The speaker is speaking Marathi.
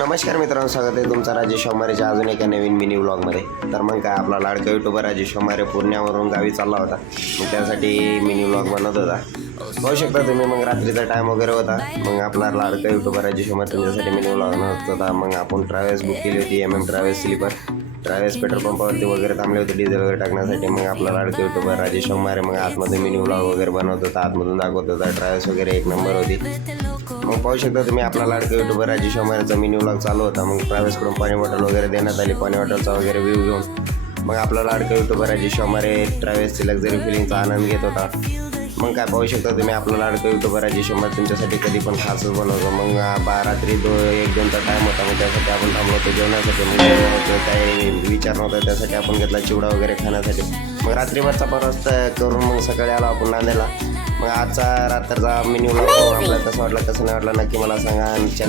नमस्कार मित्रांनो, स्वागत आहे तुमचा राजेश वामारेच्या अजून एका नवीन मिनी व्लॉगमध्ये. तर मग काय आपला लाडका युट्यूबर राजेश वामारे पुण्यावरून गावी चालला होता. मग त्यासाठी मिनी व्लॉग बनवत होता. पाहू शकता तुम्ही. मग रात्रीचा टाईम वगैरे होता. मग आपला लाडका युट्यूबर राजेश वामारे तुमच्यासाठी मिनी व्लॉग बनवत होता. मग आपण ट्रॅव्हल्स बुक केली होती, ट्रॅव्हल्स स्लीपर. ट्रॅव्हल्स पेट्रोल पंपावरती वगैरे थांबले होते डिझेल वगैरे टाकण्यासाठी. मग आपला लाडका युट्यूबर राजेश वामारे मग आतमध्ये मिनी व्लॉग वगैरे बनवत होता, आतमधून दाखवत होता. ट्रॅव्हल्स वगैरे एक नंबर होती. मग पाहू शकता तुम्ही आपला लाडका युट्यूबर राजेश वामारेचा मिनी व्लॉग चालू होता. मग ट्रॅव्हल्सकडून पाणी बॉटल वगैरे देण्यात आली. पाणी बॉटलचा वगैरे व्ह्यू घेऊन मग आपला लाडका युट्यूबर राजेश वामारे ट्रॅव्हल्सची लक्झरी फिलिंगचा आनंद घेत होता. मग काय पाहू शकता तुम्ही आपला लाडका युट्यूबर राजेश वामारे तुमच्यासाठी कधी पण खासच बनवतो. मग रात्री 1-2चा टाईम होता. मग त्यासाठी आपण थांबलो होतो जेवणासाठी. मग काही विचार नव्हता, त्यासाठी आपण घेतला चिवडा वगैरे खाण्यासाठी. मग रात्रीभरचा प्रवास करून मग सकाळी आला आपण नांदेडला. मग आजचा रात्रचा मिनी व्लॉग आपल्याला कसं वाटलं कसं नाही वाटलं नक्की मला सांगा. आणि चॅनल